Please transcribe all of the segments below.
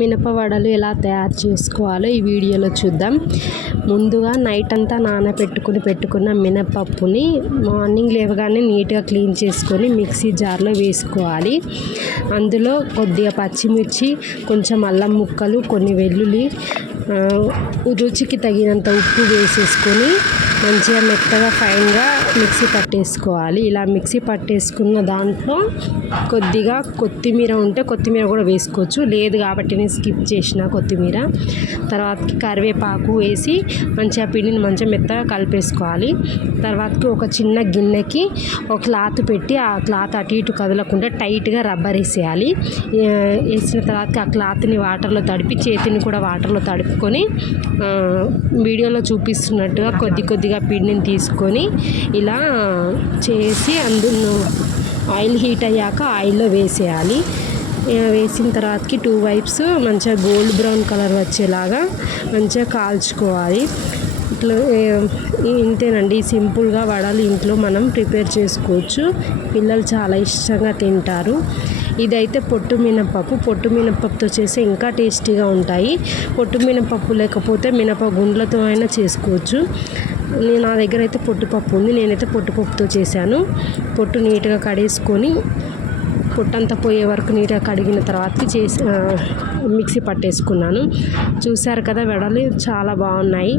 మినప వడలు ఎలా తయారు చేసుకోవాలో ఈ వీడియోలో చూద్దాం. ముందుగా నైట్ అంతా పెట్టుకున్న మినపప్పుని మార్నింగ్ లేవగానే నీట్గా క్లీన్ చేసుకొని మిక్సీ జార్లో వేసుకోవాలి. అందులో కొద్దిగా పచ్చిమిర్చి, కొంచెం అల్లం ముక్కలు, కొన్ని వెల్లుల్లి, రుచికి తగినంత ఉప్పు వేసేసుకొని మంచిగా మెత్తగా ఫైన్గా మిక్సీ పట్టేసుకోవాలి. ఇలా మిక్సీ పట్టేసుకున్న దాంట్లో కొద్దిగా కొత్తిమీర ఉంటే కొత్తిమీర కూడా వేసుకోవచ్చు, లేదు కాబట్టి నేను స్కిప్ చేసిన కొత్తిమీర. తర్వాతకి కరివేపాకు వేసి మంచిగా పిండిని మంచిగా మెత్తగా కలిపేసుకోవాలి. తర్వాతకి ఒక చిన్న గిన్నెకి ఒక క్లాత్ పెట్టి ఆ క్లాత్ అటు ఇటు కదలకుండా టైట్గా రబ్బర్ వేసేయాలి. వేసిన తర్వాత ఆ క్లాత్ని వాటర్లో తడిపి చేతిని కూడా వాటర్లో తడుపుకొని వీడియోలో చూపిస్తున్నట్టుగా కొద్దిగా పిండిని తీసుకొని ఇలా చేసి అందులో ఆయిల్ హీట్ అయ్యాక ఆయిల్లో వేసేయాలి. వేసిన తర్వాతకి 2 వైప్స్ మంచిగా గోల్డ్ బ్రౌన్ కలర్ వచ్చేలాగా మంచిగా కాల్చుకోవాలి. ఇట్లా ఇంతేనండి, సింపుల్గా వడలు ఇంట్లో మనం ప్రిపేర్ చేసుకోవచ్చు. పిల్లలు చాలా ఇష్టంగా తింటారు. ఇదైతే పొట్టు మినపప్పుతో చేస్తే ఇంకా టేస్టీగా ఉంటాయి. పొట్టు మినపప్పు లేకపోతే మినప గుండ్లతో అయినా చేసుకోవచ్చు. నా దగ్గర అయితే పొట్టుపప్పు ఉంది, నేనైతే పొట్టుపప్పుతో చేశాను. పొట్టు నీట్గా కడేసుకొని పొట్టంతా పోయే వరకు నీట్గా కడిగిన తర్వాత మిక్సీ పట్టేసుకున్నాను. చూసారు కదా, వడలు చాలా బాగున్నాయి.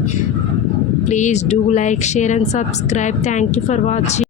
Please do like, share and subscribe. Thank you for watching.